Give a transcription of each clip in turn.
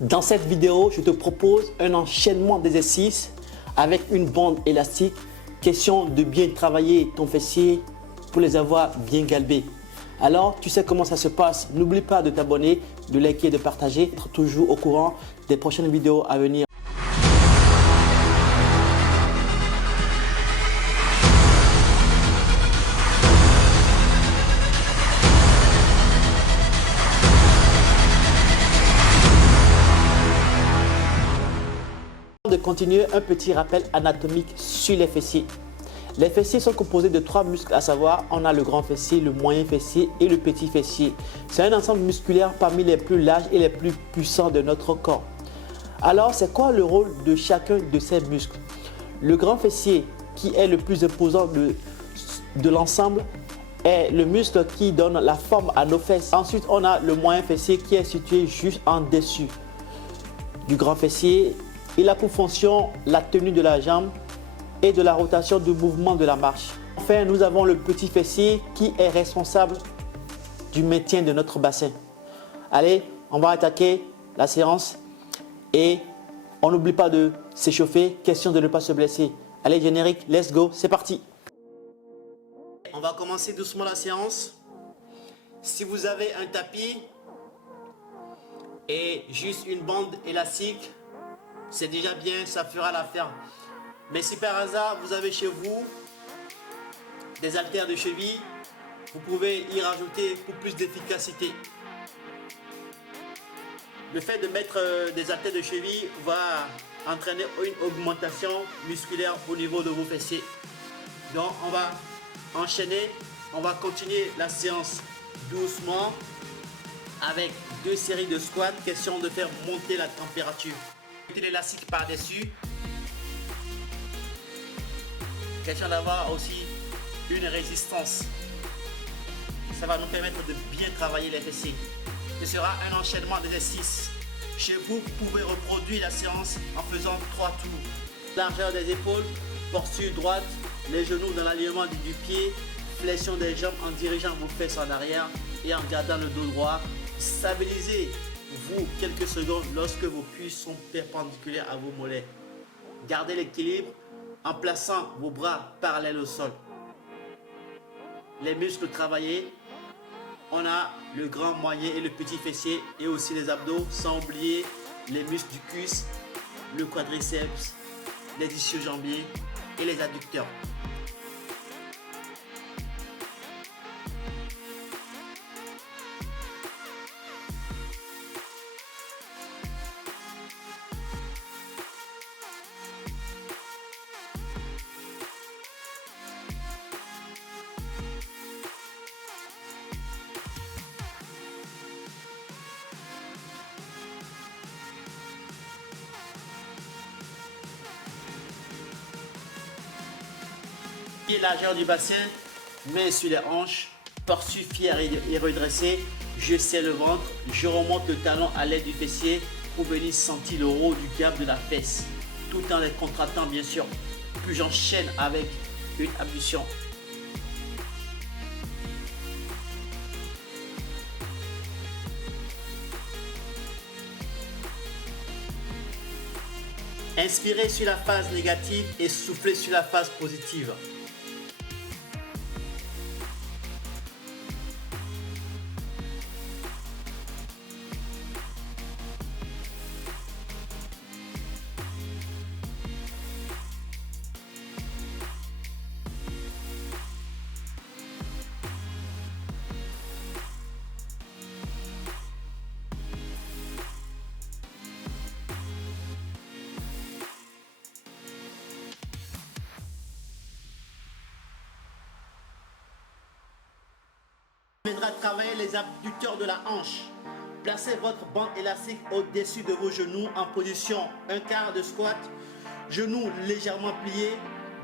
Dans cette vidéo, je te propose un enchaînement d'exercices avec une bande élastique. Question de bien travailler ton fessier pour les avoir bien galbés. Alors, tu sais comment ça se passe. N'oublie pas de t'abonner, de liker, de partager. Être toujours au courant des prochaines vidéos à venir. De continuer, un petit rappel anatomique sur les fessiers. Les fessiers sont composés de 3 muscles, à savoir, on a le grand fessier, le moyen fessier et le petit fessier. C'est un ensemble musculaire parmi les plus larges et les plus puissants de notre corps. Alors, c'est quoi le rôle de chacun de ces muscles? Le grand fessier, qui est le plus imposant de l'ensemble, est le muscle qui donne la forme à nos fesses. Ensuite, on a le moyen fessier qui est situé juste en dessus du grand fessier. Il a pour fonction la tenue de la jambe et de la rotation du mouvement de la marche. Enfin, nous avons le petit fessier qui est responsable du maintien de notre bassin. Allez, on va attaquer la séance et on n'oublie pas de s'échauffer, question de ne pas se blesser. Allez, générique, let's go, c'est parti. On va commencer doucement la séance. Si vous avez un tapis et juste une bande élastique, c'est déjà bien, ça fera l'affaire. Mais si par hasard vous avez chez vous des haltères de cheville, vous pouvez y rajouter pour plus d'efficacité. Le fait de mettre des haltères de cheville va entraîner une augmentation musculaire au niveau de vos fessiers. Donc on va enchaîner, on va continuer la séance doucement avec 2 séries de squats, question de faire monter la température. L'élastique par-dessus. Question d'avoir aussi une résistance. Ça va nous permettre de bien travailler les fessiers. Ce sera un enchaînement d'exercices. Chez vous, vous pouvez reproduire la séance en faisant 3 tours. Largeur des épaules, posture droite, les genoux dans l'alignement du pied, flexion des jambes en dirigeant vos fesses en arrière et en gardant le dos droit. Stabilisez-vous quelques secondes lorsque vos cuisses sont perpendiculaires à vos mollets. Gardez l'équilibre en plaçant vos bras parallèles au sol. Les muscles travaillés, on a le grand, moyen et le petit fessier et aussi les abdos, sans oublier les muscles du cuisse, le quadriceps, les ischio-jambiers et les adducteurs. Pied largeur du bassin, mains sur les hanches, torse fier et redressé, je serre le ventre, je remonte le talon à l'aide du fessier pour venir sentir le haut du gap de la fesse, tout en les contractant bien sûr. Puis j'enchaîne avec une abduction. Inspirez sur la phase négative et soufflez sur la phase positive. Viendra travailler les abducteurs de la hanche. Placez votre bande élastique au-dessus de vos genoux en position 1/4 de squat. Genoux légèrement pliés.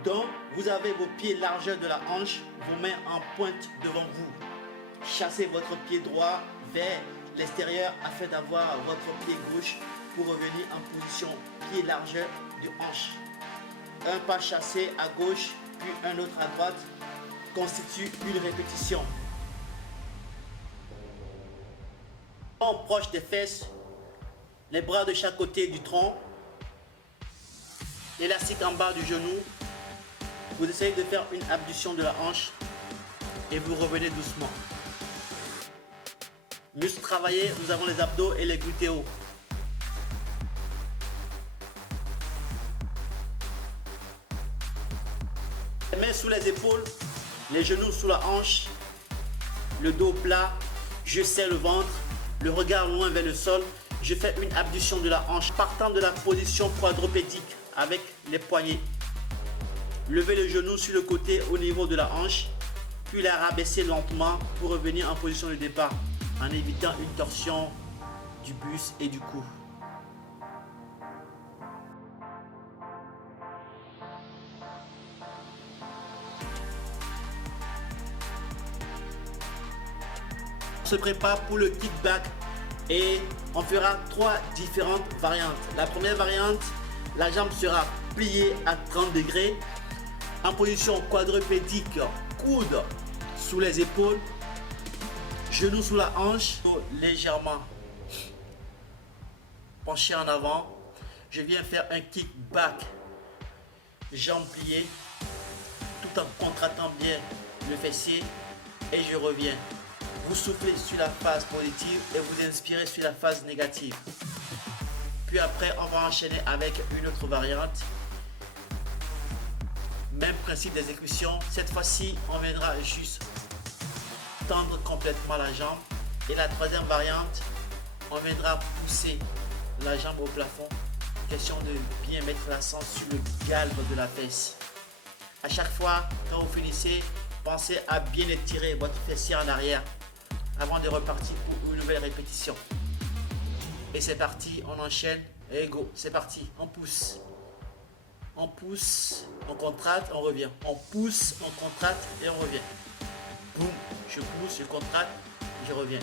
Donc, vous avez vos pieds largeur de la hanche, vos mains en pointe devant vous. Chassez votre pied droit vers l'extérieur afin d'avoir votre pied gauche pour revenir en position pied largeur de hanche. Un pas chassé à gauche, puis un autre à droite constitue une répétition. On proche des fesses, les bras de chaque côté du tronc, l'élastique en bas du genou. Vous essayez de faire une abduction de la hanche et vous revenez doucement. Muscles travaillés, nous avons les abdos et les glutéaux. Les mains sous les épaules, les genoux sous la hanche, le dos plat, je serre le ventre, le regard loin vers le sol. Je fais une abduction de la hanche partant de la position quadrupédique avec les poignets. Levez le genou sur le côté au niveau de la hanche, puis la rabaisser lentement pour revenir en position de départ en évitant une torsion du buste et du cou. On se prépare pour le kickback et on fera 3 différentes variantes. La première variante, la jambe sera pliée à 30 degrés en position quadrupédique, coude sous les épaules, genoux sous la hanche, légèrement penché en avant. Je viens faire un kickback, jambes pliées, tout en contractant bien le fessier et je reviens. Vous soufflez sur la phase positive et vous inspirez sur la phase négative. Puis après, on va enchaîner avec une autre variante. Même principe d'exécution. Cette fois-ci, on viendra juste tendre complètement la jambe. Et la troisième variante, on viendra pousser la jambe au plafond. Question de bien mettre l'accent sur le galbe de la fesse. À chaque fois, quand vous finissez, pensez à bien étirer votre fessier en arrière avant de repartir pour une nouvelle répétition. Et c'est parti, on enchaîne et go, c'est parti, on pousse, on contracte, on revient, on pousse, on contracte et on revient. Boum, je pousse, je contracte, je reviens.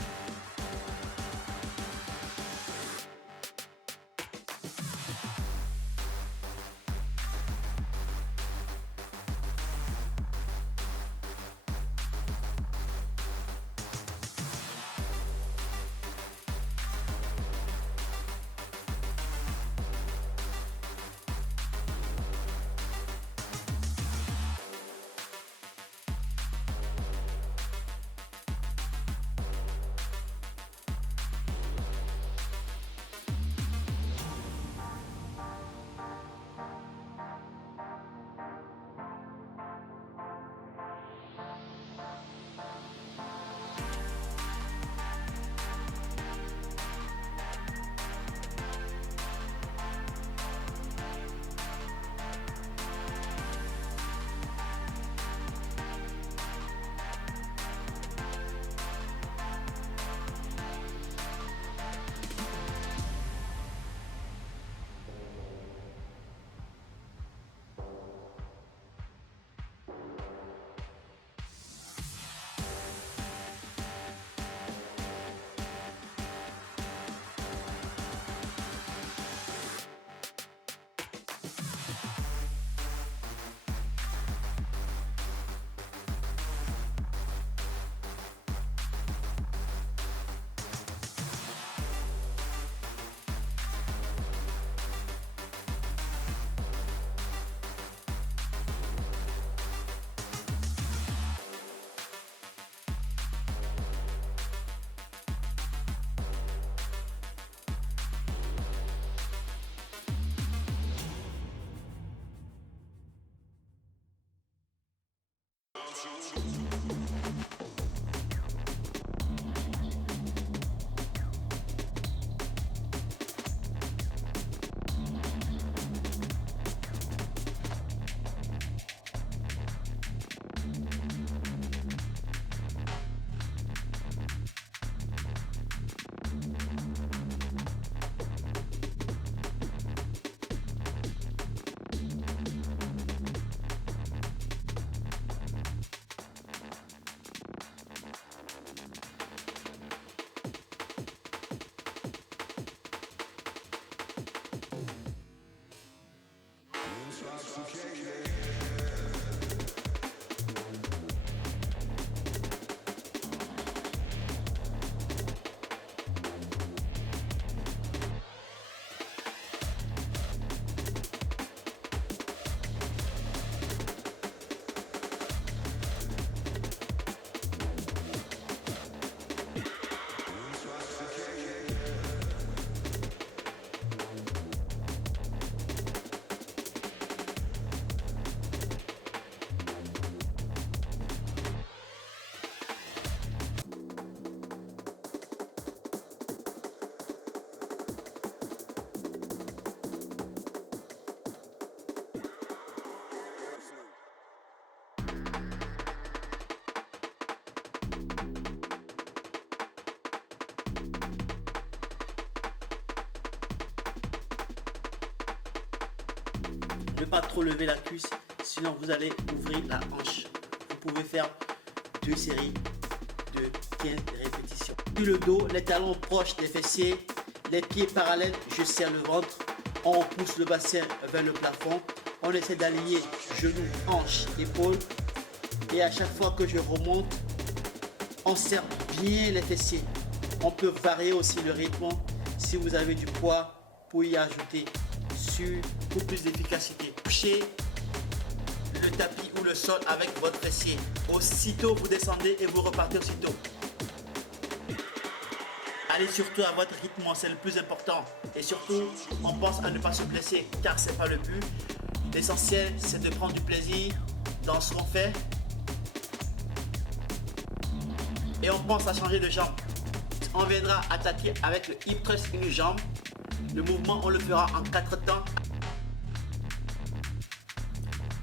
Ne pas trop lever la cuisse, sinon vous allez ouvrir la hanche. Vous pouvez faire 2 séries de 15 répétitions. Sur le dos, les talons proches des fessiers, les pieds parallèles, je serre le ventre. On pousse le bassin vers le plafond. On essaie d'aligner genoux, hanches, épaules. Et à chaque fois que je remonte, on serre bien les fessiers. On peut varier aussi le rythme si vous avez du poids pour y ajouter pour plus d'efficacité. Touchez le tapis ou le sol avec votre fessier. Aussitôt vous descendez et vous repartez aussitôt. Allez surtout à votre rythme, c'est le plus important. Et surtout, on pense à ne pas se blesser car c'est pas le but. L'essentiel, c'est de prendre du plaisir dans ce qu'on fait. Et on pense à changer de jambe. On viendra attaquer avec le hip thrust une jambe. Le mouvement, on le fera en 4 temps.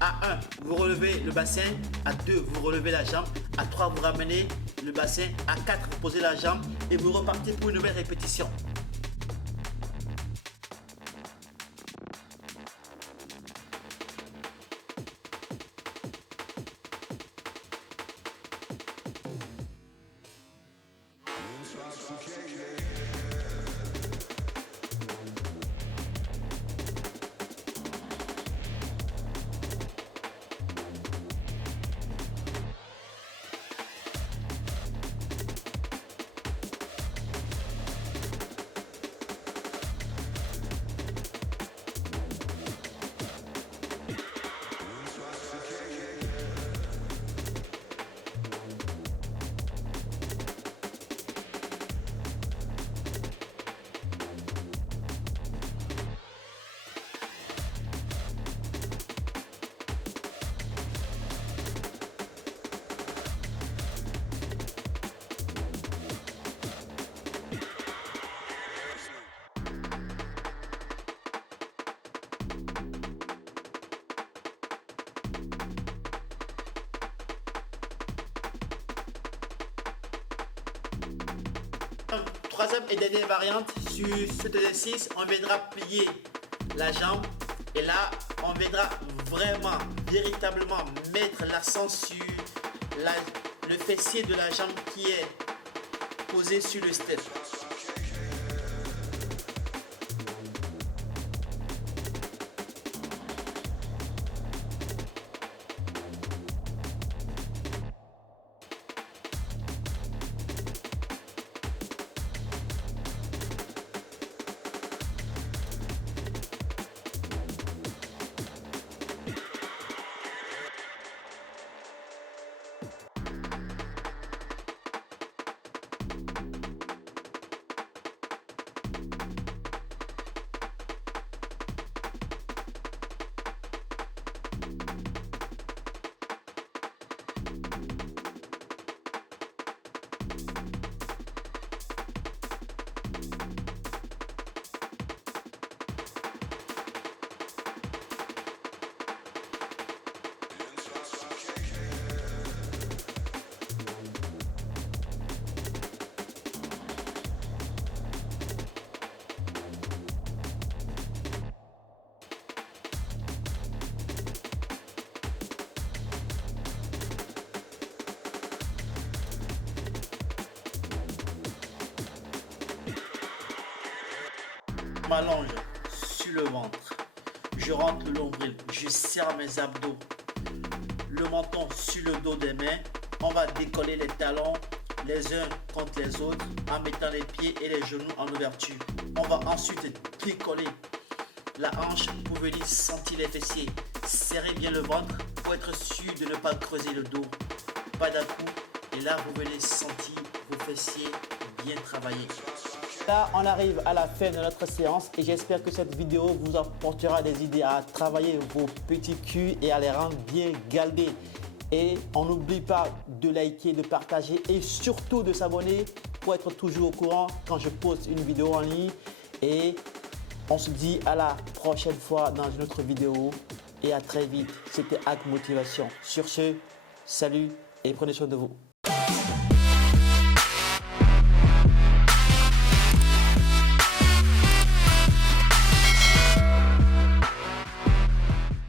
À 1, vous relevez le bassin. À 2, vous relevez la jambe. À 3, vous ramenez le bassin. À 4, vous posez la jambe et vous repartez pour une nouvelle répétition. Troisième et dernière variante, sur cet exercice, on viendra plier la jambe et là, on viendra vraiment, véritablement mettre l'accent sur le fessier de la jambe qui est posé sur le step. M'allonge sur le ventre, je rentre le nombril, je serre mes abdos, le menton sur le dos des mains. On va décoller les talons les uns contre les autres en mettant les pieds et les genoux en ouverture. On va ensuite décoller la hanche pour venir sentir les fessiers. Serrez bien le ventre pour être sûr de ne pas creuser le dos. Pas d'à-coup et là vous venez sentir vos fessiers bien travailler. Là, on arrive à la fin de notre séance et j'espère que cette vidéo vous apportera des idées à travailler vos petits culs et à les rendre bien galdés. Et on n'oublie pas de liker, de partager et surtout de s'abonner pour être toujours au courant quand je poste une vidéo en ligne. Et on se dit à la prochaine fois dans une autre vidéo et à très vite. C'était Hack Motivation. Sur ce, salut et prenez soin de vous.